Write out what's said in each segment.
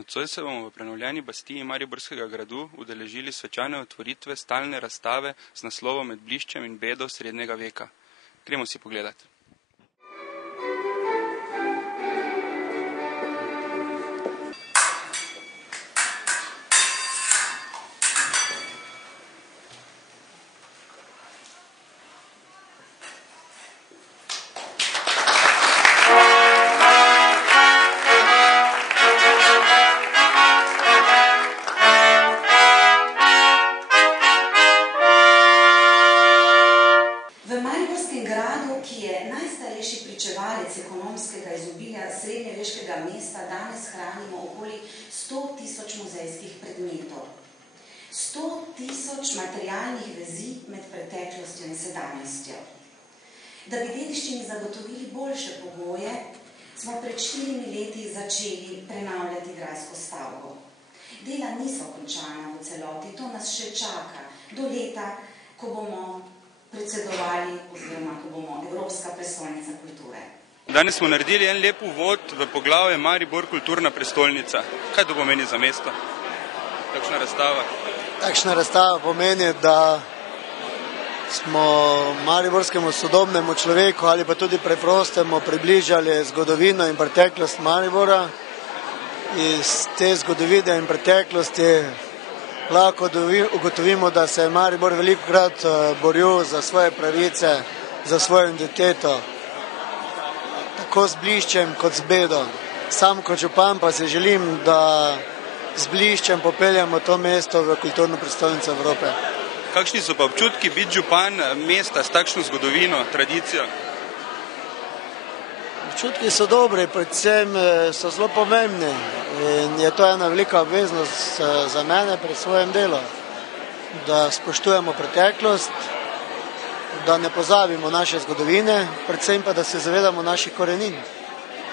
Nocoj se bomo v prenovljeni bastiji Mariborskega gradu udeležili svečane otvoritve stalne razstave z naslovom Med bliščem in bedo srednjega veka. Gremo si pogledati. Ekonomskega izobilja srednjeveškega mesta danes hranimo okoli 100.000 muzejskih predmetov. 100.000 materialnih vezi med preteklostjo in sedanjostjo. Da bi dediščini zagotovili boljše pogoje, smo pred 4 leti začeli prenavljati grajsko stavbo. Dela niso končana v celoti, to nas še čaka do leta, ko bomo predsedovali oziroma ko bomo Evropska prestolnica kulture. Danes smo naredili en lep uvod v poglavje Maribor kulturna prestolnica. Kaj to pomeni za mesto? Takšna razstava? Takšna razstava pomeni, da smo mariborskemu sodobnemu človeku ali pa tudi preprostemu približali zgodovino in preteklost Maribora. Iz te zgodovine in preteklosti lahko ugotovimo, da se je Maribor velikokrat boril za svoje pravice, za svojo identiteto. Tako z bliščem kot z bedo. Sam kot župan pa si želim, da z bliščem popeljamo to mesto v kulturno prestolnico Evrope. Kakšni so pa občutki biti župan mesta s takšno zgodovino, tradicijo? Občutki so dobri, predvsem so zelo pomembni in je to ena velika obveznost za mene pri svojem delu, da spoštujemo preteklost, da ne pozabimo naše zgodovine, predvsem pa, da se zavedamo naših korenin.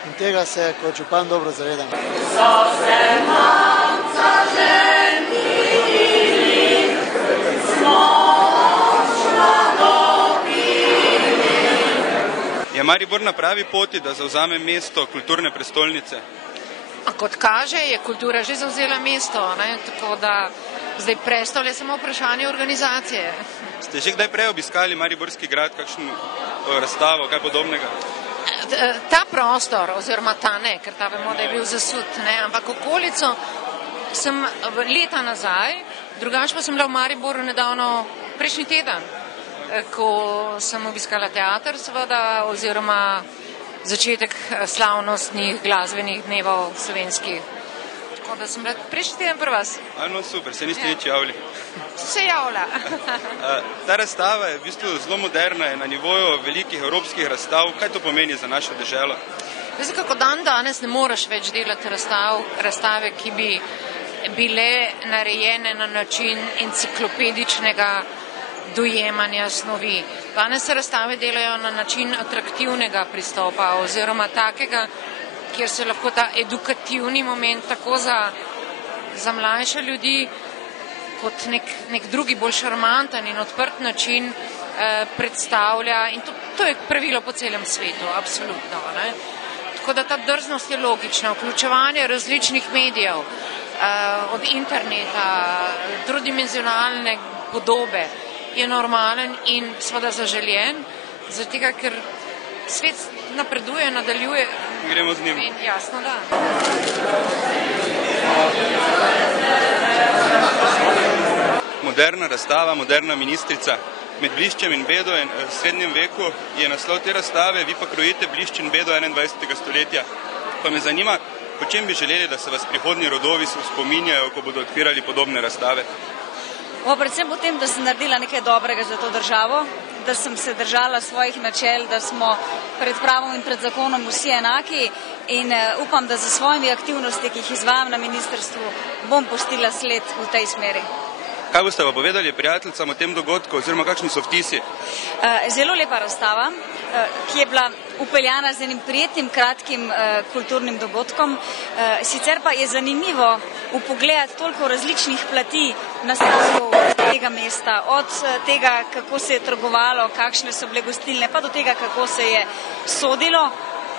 In tega se kot župan dobro zavedam. Je Maribor na pravi poti, da zavzame mesto kulturne prestolnice? Kot kaže, je kultura že zavzela mesto, tako da zdaj prestol je samo vprašanje organizacije. Ste že kdaj prej obiskali Mariborski grad, kakšno razstavo, kaj podobnega? Ta prostor, oziroma ta ne, ker ta vemo, da je bil zasut, ampak okolico sem leta nazaj, drugače pa sem bila v Mariboru nedavno prejšnji teden, ko sem obiskala teater seveda, oziroma začetek slavnostnih glasbenih dnevov slovenskih. Tako da sem bila prejšnji teden pri vas. No super, se niste nič javili. Se javlja. Ta razstava je v bistvu zelo moderna, je na nivoju velikih evropskih razstav. Kaj to pomeni za našo deželo? Veste, kako danes ne moreš več delati razstave, ki bi bile narejene na način enciklopedičnega dojemanja snovi. Danes se razstave delajo na način atraktivnega pristopa oziroma takega, kjer se lahko ta edukativni moment tako za mlajše ljudi kot nek drugi bolj šarmanten in odprt način predstavlja in to je pravilo po celem svetu, absolutno. Tako da ta drznost je logična, vključevanje različnih medijev, od interneta, trodimenzionalne podobe je normalen in seveda zaželjen, zaradi tega, ker svet napreduje, nadaljuje. Gremo z njim. Jasno, da. Moderna razstava, moderna ministrica. Med bliščem in bedo in srednjem veku je naslov te razstave, vi pa krojite blišč in bedo 21. stoletja. Pa me zanima, po čem bi želeli, da se vas prihodnji rodovi spominjajo, ko bodo odpirali podobne razstave? Predvsem po tem, da sem naredila nekaj dobrega za to državo, da sem se držala svojih načel, da smo pred pravom in pred zakonom vsi enaki in upam, da za svojimi aktivnosti, ki jih izvajam na ministrstvu, bom pustila sled v tej smeri. Kaj boste pa povedali prijateljicam o tem dogodku oziroma kakšni so vtisi? Zelo lepa razstava, ki je bila upeljana z enim prijetnim, kratkim kulturnim dogodkom. Sicer pa je zanimivo upogledati toliko različnih plati nastavkov tega mesta, od tega, kako se je trgovalo, kakšne so bile gostilne, pa do tega, kako se je sodilo.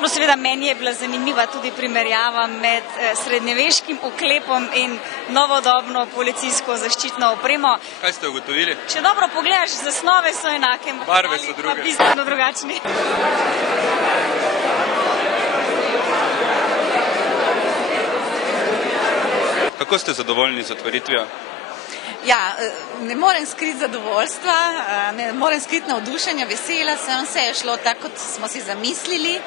No, seveda meni je bila zanimiva tudi primerjava med srednjeveškim oklepom in novodobno policijsko zaščitno opremo. Kaj ste ugotovili? Če dobro pogledaš, zasnove so enake, barve so druge, pa bistveno drugačni. Kako ste zadovoljni z otvoritvijo? Ja, ne morem skriti zadovoljstva, ne morem skriti navdušenja, vesela sem, vse je šlo tako, kot smo si zamislili.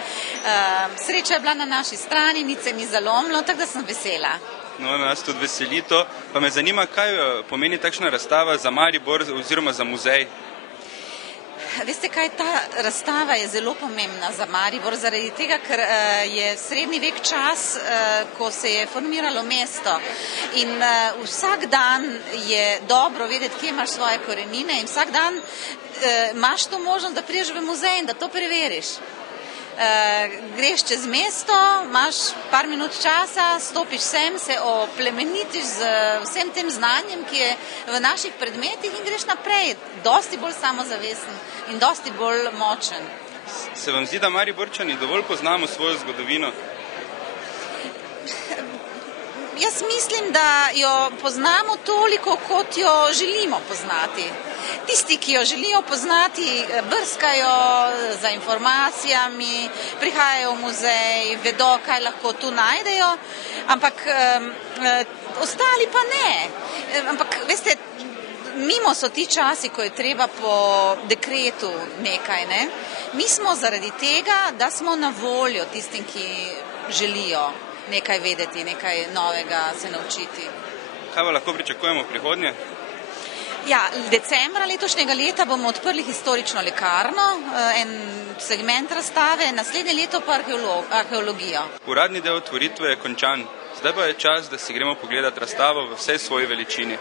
Sreča je bila na naši strani, nič se ni zalomilo, tako da sem vesela. No, nas tudi veseli to. Pa me zanima, kaj pomeni takšna razstava za Maribor oziroma za muzej? Veste kaj, ta razstava je zelo pomembna za Maribor, zaradi tega, ker je srednji vek čas, ko se je formiralo mesto in vsak dan je dobro vedeti, kje imaš svoje korenine in vsak dan imaš to možnost, da prideš v muzej in da to preveriš. Greš čez mesto, imaš par minut časa, stopiš sem, se oplemenitiš z vsem tem znanjem, ki je v naših predmetih in greš naprej, dosti bolj samozavesten in dosti bolj močen. Se vam zdi, da Mariborčani dovolj poznamo svojo zgodovino? Jaz mislim, da jo poznamo toliko, kot jo želimo poznati. Tisti, ki jo želijo poznati, brskajo za informacijami, prihajajo v muzej, vedo, kaj lahko tu najdejo, ampak ostali pa ne. Ampak, veste, mimo so ti časi, ko je treba po dekretu nekaj, ne? Mi smo zaradi tega, da smo na voljo tistim, ki želijo nekaj vedeti, nekaj novega se naučiti. Kaj pa lahko pričakujemo v prihodnje? Ja, decembra letošnjega leta bomo odprli historično lekarno, en segment razstave, naslednje leto pa arheologijo. Uradni del otvoritve je končan, zdaj pa je čas, da si gremo pogledati razstavo v vsej svoji veličini.